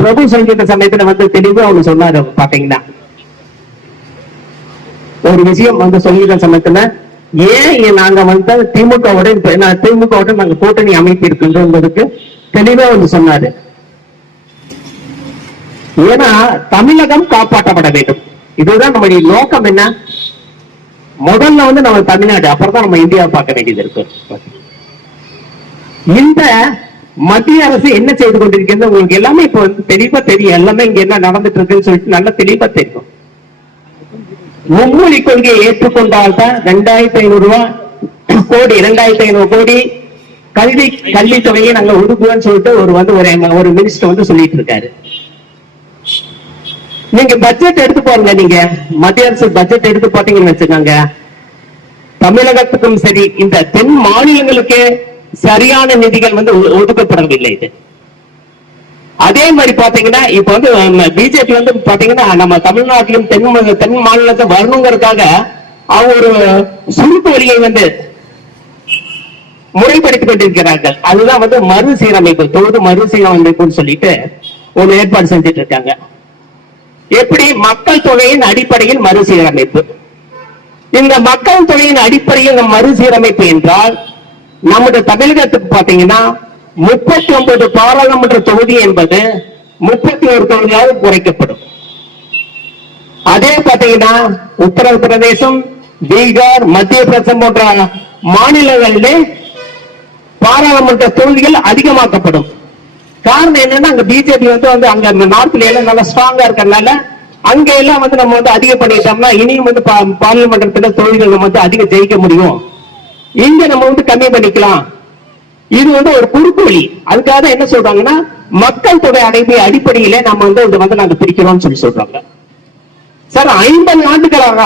பிரபு சங்கீத சமயத்துல வந்து தெளிவா அவங்க சொன்னாரு பாத்தீங்கன்னா ஒரு விஷயம் வந்து சங்கீத சமயத்துல ஏன் நாங்க வந்து திமுகவோட திமுகவோட நாங்க கூட்டணி அமைப்பு இருக்கின்றோங்கிறதுக்கு தெளிவா வந்து சொன்னாரு. ஏன்னா தமிழகம் காப்பாற்றப்பட வேண்டும். இதுதான் நம்முடைய நோக்கம் என்ன? முதல்ல வந்து நம்ம தமிழ்நாடு அப்புறம் தான் நம்ம இந்தியாவை பார்க்க வேண்டியது இருக்கு. இந்த மத்திய அரசு என்ன செய்து கொண்டிருக்கிறது? உங்களுக்கு எல்லாமே இப்ப வந்து தெளிவா தெரியும். எல்லாமே இங்க என்ன நடந்துட்டு இருக்குன்னு சொல்லிட்டு நல்லா தெளிவா தெரியும். மும்மொழி கொள்கையை ஏற்றுக்கொண்டால்தான் ரெண்டாயிரத்தி ஐநூறு ரூபாய் கோடி இரண்டாயிரத்தி ஐநூறு கோடி கல்வி கல்வித்துறையை நாங்க ஒதுக்குவோம்னு சொல்லிட்டு ஒரு வந்து ஒரு ஒரு மினிஸ்டர் வந்து சொல்லிட்டு இருக்காரு நீங்க பட்ஜெட் எடுத்து பாருங்க நீங்க. மத்திய அரசு பட்ஜெட் எடுத்து பாத்தீங்கன்னு வச்சுக்கோங்க. தமிழகத்துக்கும் சரி இந்த தென் மாநிலங்களுக்கே சரியான நிதிகள் வந்து ஒதுக்கப்படவில்லை இது. அதே மாதிரி பாத்தீங்கன்னா இப்ப வந்து பிஜேபி வந்து பாத்தீங்கன்னா நம்ம தமிழ்நாட்டிலும் தென் தென் மாநிலத்தை வரணுங்கிறதுக்காக அவங்க ஒரு சுருக்கு வழியை வந்து முறைப்படுத்திக் கொண்டிருக்கிறார்கள். அதுதான் வந்து மறுசீரமைப்பு தொகுதி மறுசீரமைப்புன்னு சொல்லிட்டு ஒரு ஏற்பாடு செஞ்சுட்டு இருக்காங்க எப்படி? மக்கள் தொகையின் அடிப்படையில் மறுசீரமைப்பு. இந்த மக்கள் தொகையின் அடிப்படையில் மறுசீரமைப்பு என்றால் நம்முடைய தமிழகத்துக்கு பாத்தீங்கன்னா முப்பத்தி ஒன்பது பாராளுமன்ற தொகுதி என்பது முப்பத்தி ஒரு தொகுதியாக குறைக்கப்படும். அதே பாத்தீங்கன்னா உத்தரப்பிரதேசம் பீகார் மத்திய பிரதேசம் போன்ற மாநிலங்களிலே பாராளுமன்ற தொகுதிகள் அதிகமாக்கப்படும். காரணம் என்னன்னா அங்க பிஜேபி வந்து வந்து அங்க அந்த நார்த்ல எல்லாம் நல்லா ஸ்ட்ராங்கா இருக்கறனால அங்க எல்லாம் வந்து நம்ம வந்து அதிகம் பண்ணிட்டோம்னா இனியும் வந்து பா- பார்லிமெண்டத்துல தொழில்கள் நம்ம வந்து அதிகம் ஜெயிக்க முடியும். இங்க நம்ம வந்து கம்மி பண்ணிக்கலாம். இது வந்து ஒரு குறுக்கு வழி. அதுக்காக தான் என்ன சொல்றாங்கன்னா மக்கள் தொகை அடைமை அடிப்படையில நம்ம வந்து இதை வந்து நாங்க பிரிக்கிறோம்னு சொல்லி சொல்றாங்க. சார் ஐம்பது ஆண்டுகளாக